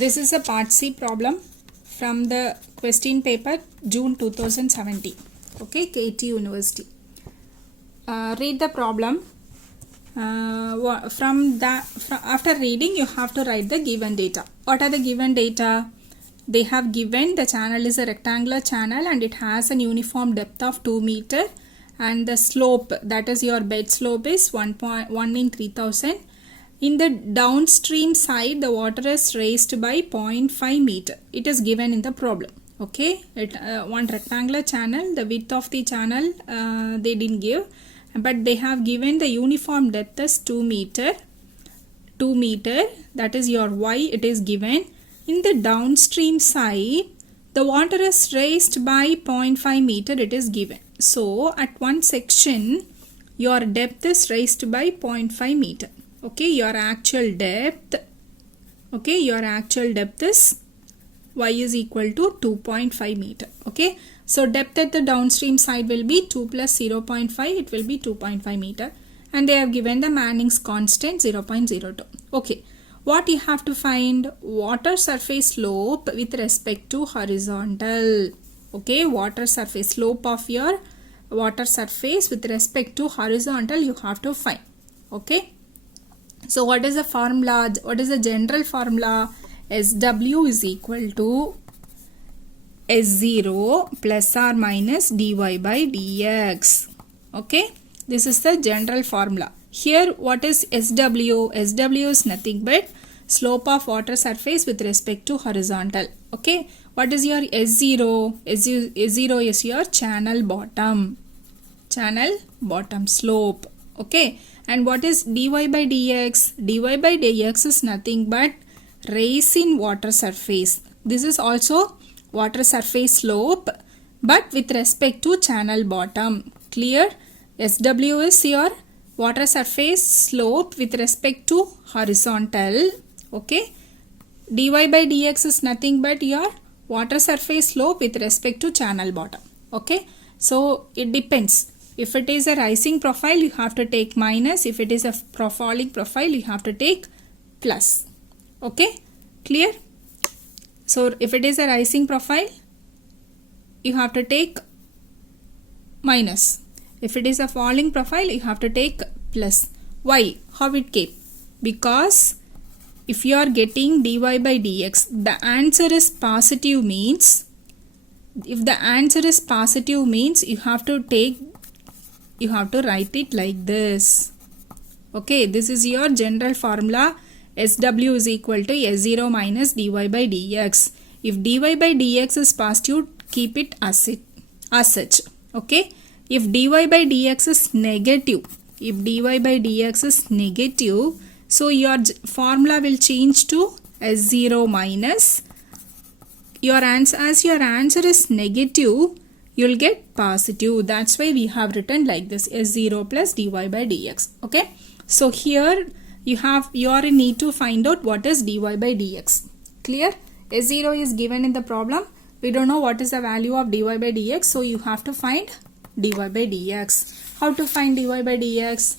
This is a part C problem from the question paper June 2017. Okay, KT University. Read the problem. After reading, you have to write the given data. What are the given data? They have given the channel is a rectangular channel and it has an uniform depth of 2 meter and the slope, that is your bed slope, is 1 in 3000. In the downstream side, the water is raised by 0.5 meter. It is given in the problem. Okay, one rectangular channel, the width of the channel they didn't give, but they have given the uniform depth as 2 meter. 2 meter, that is your y, it is given. In the downstream side, the water is raised by 0.5 meter, it is given. So, at one section, your depth is raised by 0.5 meter. Okay, your actual depth is y is equal to 2.5 meter. Okay, so depth at the downstream side will be 2 plus 0.5, it will be 2.5 meter, and they have given the Manning's constant 0.02. Okay, what you have to find? Water surface slope with respect to horizontal. Okay, water surface slope of your water surface with respect to horizontal you have to find. Okay, so what is the formula? What is the general formula? SW is equal to S0 plus or minus dy by dx. Okay, this is the general formula. Here what is SW? SW is nothing but slope of water surface with respect to horizontal. Okay, what is your S0? S0 is your channel bottom slope. Okay, and what is dy by dx? dy by dx is nothing but raise in water surface. This is also water surface slope but with respect to channel bottom. Clear? SW is your water surface slope with respect to horizontal. Okay, dy by dx is nothing but your water surface slope with respect to channel bottom. Okay, so it depends. If it is a rising profile, you have to take minus. If it is a falling profile, you have to take plus. Okay, clear? So if it is a rising profile, you have to take minus. If it is a falling profile, you have to take plus. Why? How it came? Because if you are getting dy by dx, the answer is positive means, if the answer is positive means you have to write it like this. Okay, this is your general formula. SW is equal to S0 minus dy by dx. If dy by dx is positive, keep it as such. Okay, if dy by dx is negative, so your formula will change to S0 minus your answer. As your answer is negative, you will get positive. That's why we have written like this, S0 plus dy by dx. Okay, so here you need to find out what is dy by dx. Clear? S0 is given in the problem. We don't know what is the value of dy by dx, so you have to find dy by dx. How to find dy by dx?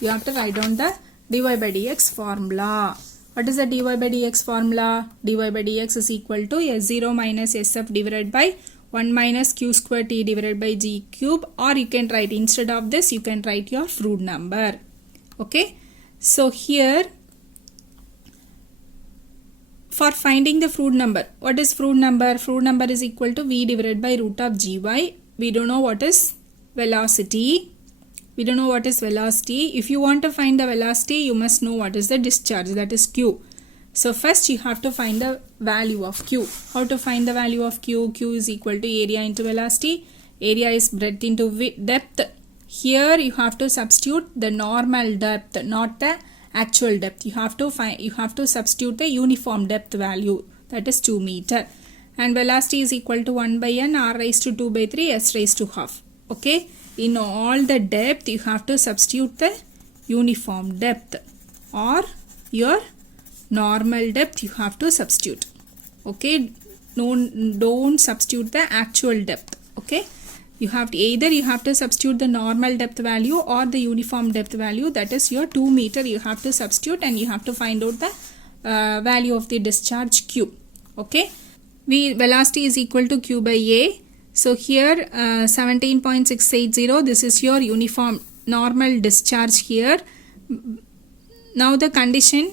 You have to write down the dy by dx formula. What is the dy by dx formula? dy by dx is equal to S0 minus SF divided by 1 minus q square t divided by g cube, or you can write, instead of this, you can write your Froude number. Okay, so here for finding the Froude number, what is Froude number? Froude number is equal to v divided by root of gy. We don't know what is velocity. If you want to find the velocity, you must know what is the discharge, that is q. So first you have to find the value of q. How to find the value of q? Q is equal to area into velocity. Area is breadth into depth. Here you have to substitute the normal depth, not the actual depth. You have to substitute the uniform depth value, that is 2 meter. And velocity is equal to 1 by n, r raised to 2 by 3, s raised to half. Okay, in all the depth you have to substitute the uniform depth, or your normal depth you have to substitute. Okay, don't substitute the actual depth. Okay, You have to either you have to substitute the normal depth value or the uniform depth value, that is your 2 meter you have to substitute, and you have to find out the value of the discharge Q. Okay, velocity is equal to Q by A. So here 17.680, this is your uniform normal discharge here. Now the condition,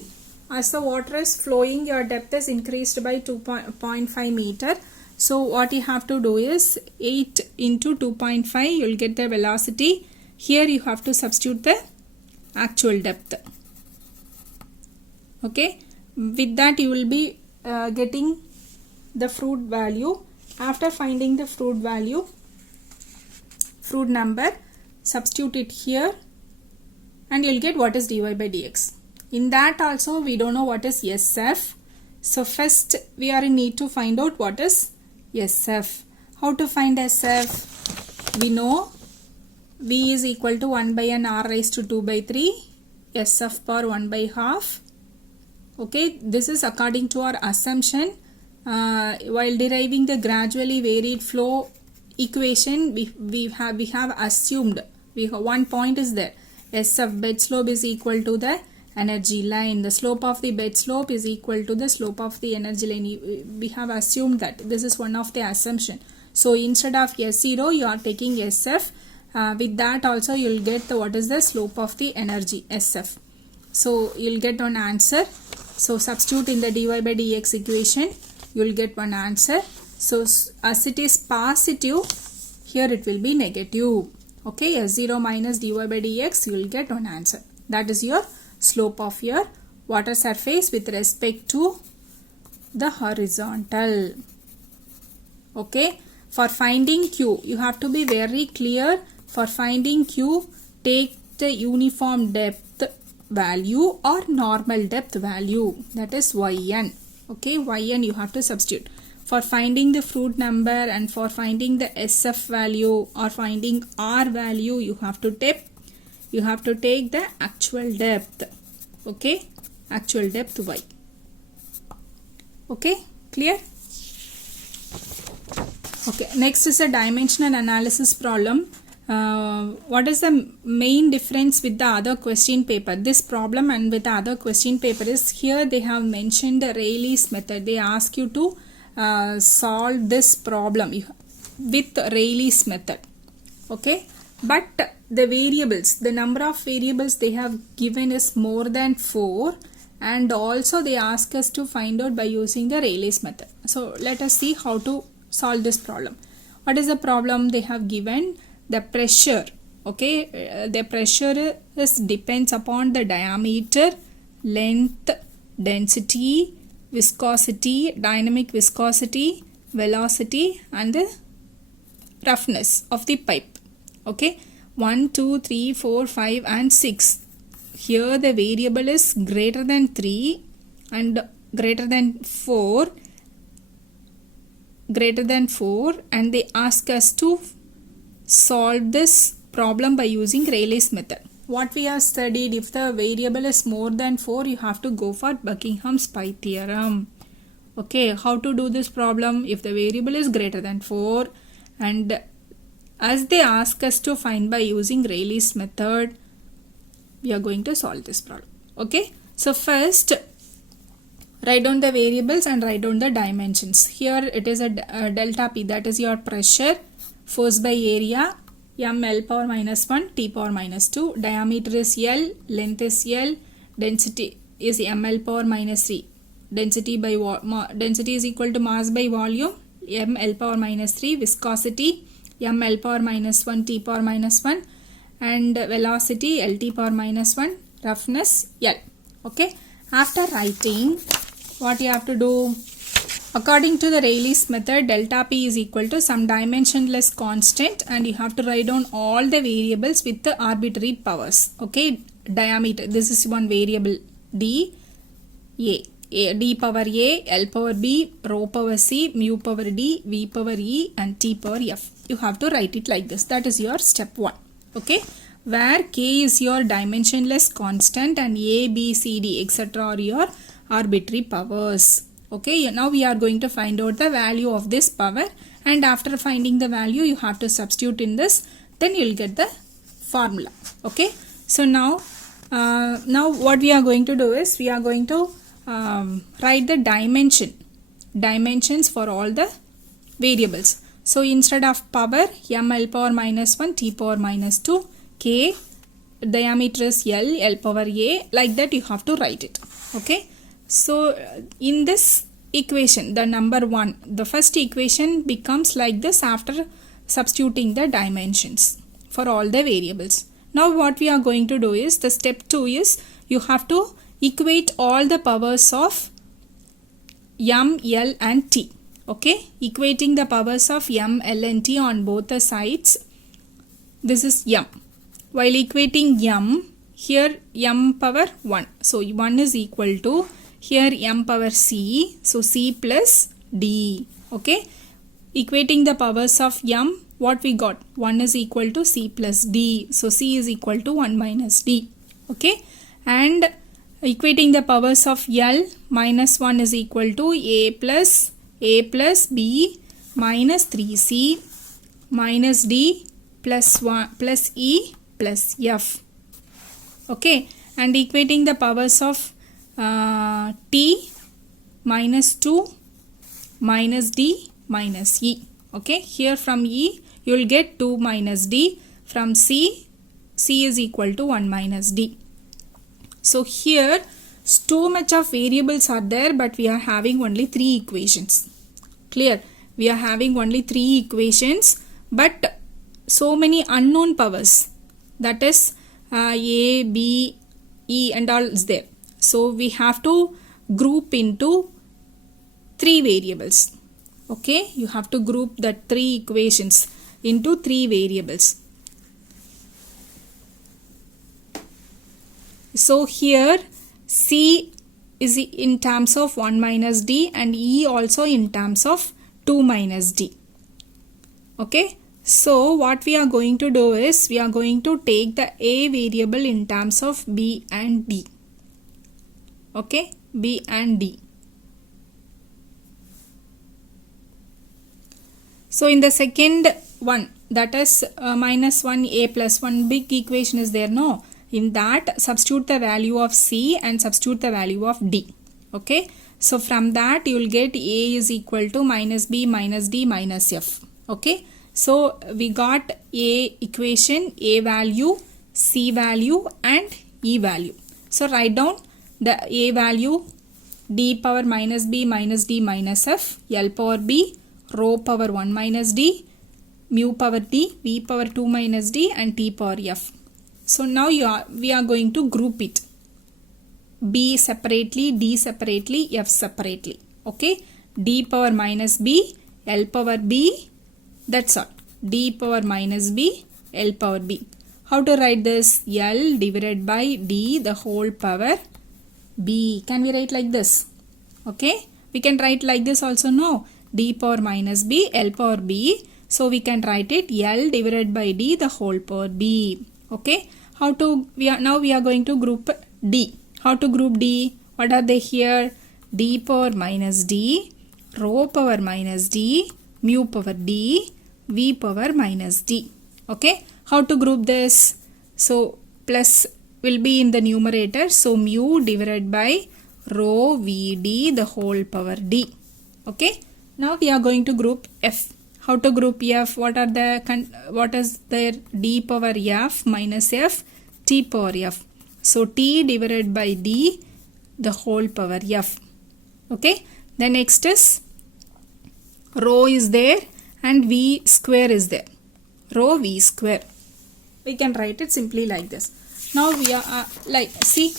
as the water is flowing, your depth is increased by 2.5 meter. So what you have to do is 8 into 2.5, you will get the velocity. Here you have to substitute the actual depth. Okay, with that you will be getting the Froude value. After finding the Froude value, Froude number, substitute it here and you will get what is dy by dx. In that also we don't know what is SF. So first we are in need to find out what is SF. How to find SF? We know V is equal to 1 by n r raised to 2 by 3, SF power 1 by half. Okay, this is according to our assumption. While deriving the gradually varied flow equation, we have assumed, one point is there, SF bed slope is equal to the energy line. The slope of the bed slope is equal to the slope of the energy line. We have assumed that. This is one of the assumption. So instead of S0, you are taking SF. With that also you will get what is the slope of the energy, SF. So you will get one answer. So substitute in the dy by dx equation, you will get one answer. So as it is positive, here it will be negative. Okay, S0 minus dy by dx, you will get one answer. That is your slope of your water surface with respect to the horizontal. Okay, for finding Q, you have to be very clear. For finding Q, take the uniform depth value or normal depth value, that is yn. Okay, yn you have to substitute. For finding the Froude number and for finding the SF value or finding R value, you have to take the actual depth. Okay, actual depth y. Okay, clear? Okay, next is a dimensional analysis problem. What is the main difference with the other question paper? This problem and with the other question paper is, here they have mentioned the Rayleigh's method. They ask you to solve this problem with Rayleigh's method. Okay, but the variables, the number of variables they have given is more than 4, and also they ask us to find out by using the Rayleigh's method. So let us see how to solve this problem. What is the problem they have given? The pressure. Okay, the pressure depends upon the diameter, length, density, viscosity, dynamic viscosity, velocity, and the roughness of the pipe. Okay, 1, 2, 3, 4, 5 and 6. Here the variable is greater than 3 and greater than 4, and they ask us to solve this problem by using Rayleigh's method. What we have studied, if the variable is more than 4, you have to go for Buckingham's pi theorem. Okay, how to do this problem? If the variable is greater than 4, and as they ask us to find by using Rayleigh's method, we are going to solve this problem. Okay, so first write down the variables and write down the dimensions. Here it is a delta P, that is your pressure, force by area, m L power minus 1, T power minus 2, diameter is L, length is L, density is m L power minus 3, density is equal to mass by volume, m L power minus 3, viscosity, m L power minus 1, T power minus 1, and velocity L T power minus 1, roughness L. Okay, after writing, what you have to do? According to the Rayleigh's method, delta P is equal to some dimensionless constant, and you have to write down all the variables with the arbitrary powers. Okay, diameter, this is one variable, D, D power A, L power B, rho power C, mu power D, V power E, and T power F. You have to write it like this. That is your step 1. Okay, where K is your dimensionless constant and A, B, C, D, etc. are your arbitrary powers. Okay, now we are going to find out the value of this power, and after finding the value you have to substitute in this, then you will get the formula. Okay, so now what we are going to do is we are going to write the dimensions for all the variables. So instead of power, m l power minus 1, t power minus 2, k, diameter is l power a, like that you have to write it. Okay, so in this equation, the number 1, the first equation becomes like this after substituting the dimensions for all the variables. Now what we are going to do is, the step 2 is you have to equate all the powers of m, l and t. Okay, equating the powers of m, l and t on both the sides. This is m. While equating m, here m power 1. So 1 is equal to, here m power c. So c plus d. Okay, equating the powers of m, what we got? 1 is equal to c plus d. So c is equal to 1 minus d. Okay, and equating the powers of l, minus 1 is equal to a plus b minus 3c minus d plus 1 plus e plus f. Okay, and equating the powers of t, minus 2 minus d minus e. Okay, here from e you will get 2 minus d, from c is equal to 1 minus d. So here too much of variables are there, but we are having only 3 equations. Clear? We are having only 3 equations, but so many unknown powers, that is a, b, e and all is there. So we have to group into 3 variables. Okay, you have to group the 3 equations into 3 variables. So here c is in terms of 1 minus d and e also in terms of 2 minus d. Okay, so what we are going to do is we are going to take the a variable in terms of b and d. Okay, b and d. So in the second one, that is minus 1 a plus 1, big equation is there, no? In that, substitute the value of c and substitute the value of d. Okay, so from that you will get a is equal to minus b minus d minus f. Okay, so we got a equation, a value, c value and e value. So write down the a value, d power minus b minus d minus f, l power b, rho power 1 minus d, mu power d, v power 2 minus d and t power f. So now we are going to group it. B separately, d separately, f separately. Okay, d power minus b, l power b, that's all. D power minus b, l power b. How to write this? L divided by d the whole power b. Can we write like this? Okay, we can write like this also, no? D power minus b, l power b. So we can write it L divided by d the whole power b. Okay, now we are going to group d. How to group d? What are they here? D power minus d, rho power minus d, mu power d, v power minus d. Okay, how to group this? So plus will be in the numerator, so mu divided by rho vd the whole power d. Okay, now we are going to group f. How to group f? What is there? D power f minus f, t power f. So t divided by d the whole power f. Okay, the next is rho is there and v square is there. Rho v square. We can write it simply like this. Now we are see,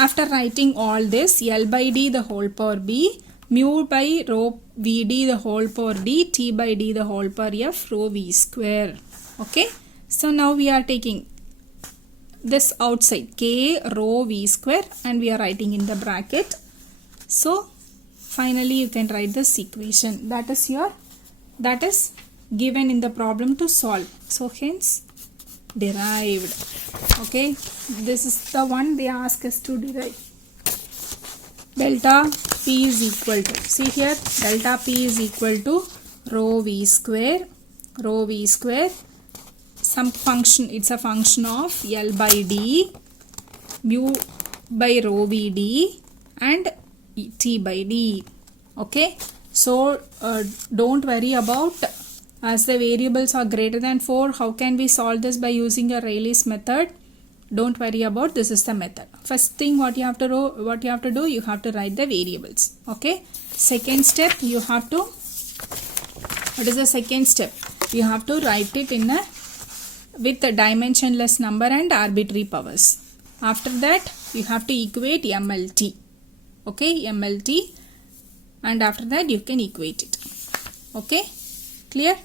after writing all this, L by d the whole power b, mu by rho vd the whole power d, t by d the whole power f, rho v square. Okay, so now we are taking this outside, k rho v square, and we are writing in the bracket. So finally you can write this equation. That is given in the problem to solve. So hence derived. Okay, this is the one they ask us to derive. delta P is equal to, see here, delta P is equal to rho V square, some function, it's a function of L by D, mu by rho V D and T by D. Okay, so don't worry about, as the variables are greater than 4, how can we solve this by using a Rayleigh's method? Don't worry about, this is the method. First thing what you have to do, you have to write the variables. Okay, second step, you have to, what is the second step? You have to write it in a with a dimensionless number and arbitrary powers. After that, you have to equate MLT. Okay, MLT, and after that you can equate it. Okay, clear?